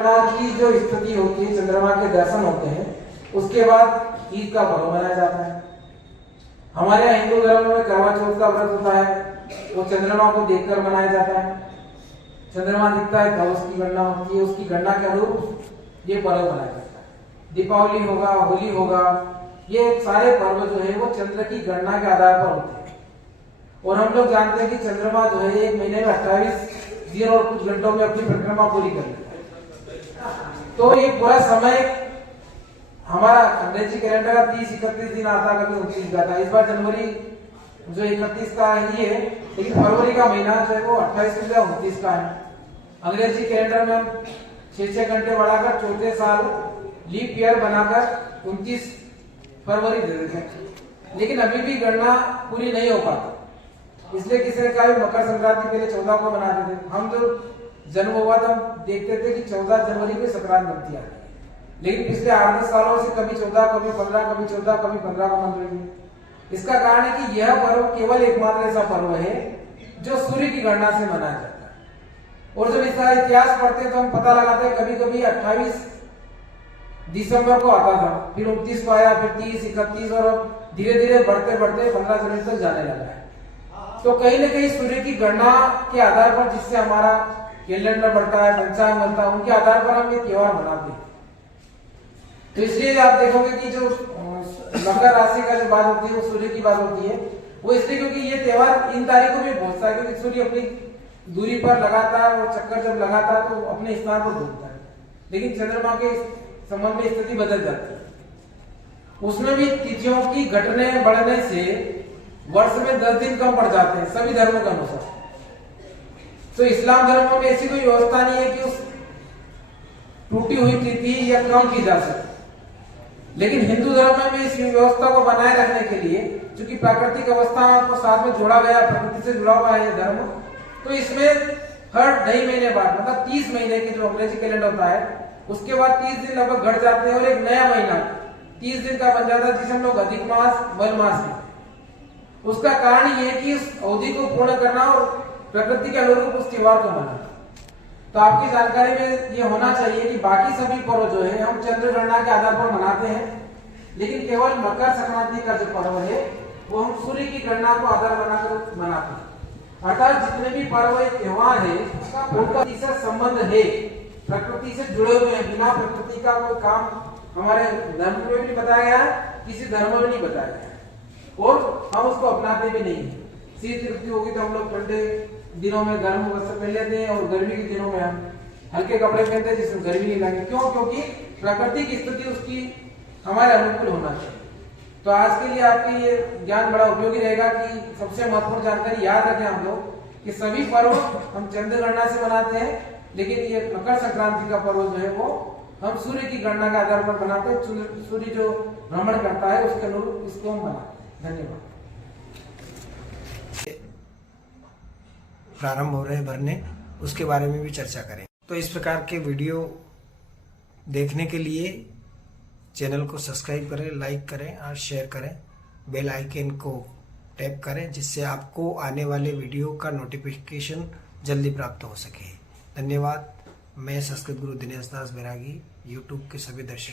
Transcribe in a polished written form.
चंद्रमा की जो स्थिति होती है, चंद्रमा के दर्शन होते हैं, उसके बाद ईद का पर्व मनाया जाता है। हमारे यहाँ हिंदू धर्म में करवा चौथ का व्रत होता है, वो चंद्रमा को देखकर मनाया जाता है। चंद्रमा दिखता है तब उसकी गणना होती है, उसकी गणना के अनुरूप ये पर्व मनाया जाता है। दीपावली होगा, होली होगा, ये सारे पर्व जो है वो चंद्र की गणना के आधार पर होते हैं। और हम लोग जानते हैं कि चंद्रमा जो है एक महीने में 28 दिन और कुछ घंटों में अपनी परिक्रमा पूरी कर लेता है। तो ये पूरा समय हमारा अंग्रेजी कैलेंडर का 30-31 दिन आता, कभी 29 का था। इस बार जनवरी जो 31 का ही है, लेकिन फरवरी का महीना जो है वो 28 या 29 का है। अंग्रेजी कैलेंडर में हम 6 घंटे बढ़ाकर चौथे साल लीप ईयर बनाकर 29 फरवरी दे देते हैं, लेकिन अभी भी गणना पूरी नहीं हो पाती। इसलिए किसी ने कहा मकर संक्रांति पहले 14 को मनाते थे। हम जो जन्म हुआ था हम देखते थे कि 14 जनवरी में संक्रांत बनती है, लेकिन पिछले 8-10 सालों से कभी 14, कभी 15, कभी 14, कभी 15 को मन रही है। इसका कारण है कि यह पर्व केवल एकमात्र ऐसा पर्व है जो सूर्य की गणना से मनाया जाता है। और जब इसका इतिहास पढ़ते हैं तो हम पता लगाते हैं कभी कभी 28 दिसंबर को आता था, फिर 29 को आया, फिर 30, 31 और धीरे धीरे बढ़ते बढ़ते 15 जनवरी तक जाने लगा है। तो कहीं ना कहीं सूर्य की गणना के आधार पर, जिससे हमारा कैलेंडर बढ़ता है, पंचांग बनता है, उनके आधार पर हम ये त्योहार मनाते हैं। तो इसलिए आप देखोगे कि जो मकर राशि का जो बात होती है वो सूर्य की बात होती है, वो इसलिए क्योंकि ये त्योहार इन तारीखों में पहुंचता है, क्योंकि सूर्य अपनी दूरी पर लगातार और चक्कर जब लगाता है तो अपने स्थान पर घूमता है, लेकिन चंद्रमा के संबंध में स्थिति बदल जाती है। उसमें भी तिथियों की घटने बढ़ने से वर्ष में 10 दिन कम पड़ जाते हैं सभी धर्मों के अनुसार। तो इस्लाम धर्म में ऐसी कोई व्यवस्था नहीं है कि उस टूटी हुई तिथि या कम की जा सके, लेकिन हिंदू धर्म में इस व्यवस्था को बनाए रखने के लिए, चूंकि प्राकृतिक अवस्था को साथ में जोड़ा गया, प्रकृति से जुड़ा हुआ है ये धर्म, तो इसमें हर 2.5 महीने बाद, मतलब 30 महीने के जो अंग्रेजी कैलेंडर होता है, उसके बाद 30 दिन लगभग घट जाते हैं और एक नया महीना 30 दिन का बन जाता है, जिसे हम लोग अधिक मास, मल मास कहते हैं। उसका कारण ये है कि उस अवधि को पूर्ण करना और प्रकृति के अनुरूप उस त्योहार को मनाना। तो आपकी जानकारी में ये होना चाहिए कि बाकी सभी पर्व जो है हम चंद्र गणना के आधार पर मनाते हैं, लेकिन केवल मकर संक्रांति का जो पर्व है वो हम सूर्य की गणना को आधार बनाकर मनाते हैं। अर्थात जितने भी पर्व त्योहार है उनका से संबंध है, प्रकृति से जुड़े हुए हैं। बिना प्रकृति का कोई काम हमारे धर्म में भी नहीं बताया गया है, किसी धर्म में नहीं बताया गया है, और हम उसको अपनाते भी नहीं है। शीत ऋतु होगी तो हम लोग ठंडे दिनों में गर्म वस्त्र पहन लेते हैं, और गर्मी के दिनों में हम हल्के कपड़े पहनते हैं जिसमें गर्मी नहीं लगे। क्यों? क्योंकि प्रकृति की स्थिति उसकी हमारे अनुकूल होना चाहिए। तो आज के लिए आपके ये ज्ञान बड़ा उपयोगी रहेगा कि सबसे महत्वपूर्ण जानकारी याद रखें हम लोग कि सभी पर्व हम चंद्र गणना से मनाते हैं, लेकिन ये मकर संक्रांति का पर्व जो है वो हम सूर्य की गणना के आधार पर बनाते हैं। सूर्य जो भ्रमण करता है उसके अनुरूप इसको हम बनाते हैं। धन्यवाद। प्रारंभ हो रहे भरने, उसके बारे में भी चर्चा करें। तो इस प्रकार के वीडियो देखने के लिए चैनल को सब्सक्राइब करें, लाइक करें और शेयर करें। बेल आइकन को टैप करें, जिससे आपको आने वाले वीडियो का नोटिफिकेशन जल्दी प्राप्त हो सके। धन्यवाद। मैं संस्कृत गुरु दिनेश दास बैरागी, यूट्यूब के सभी दर्शक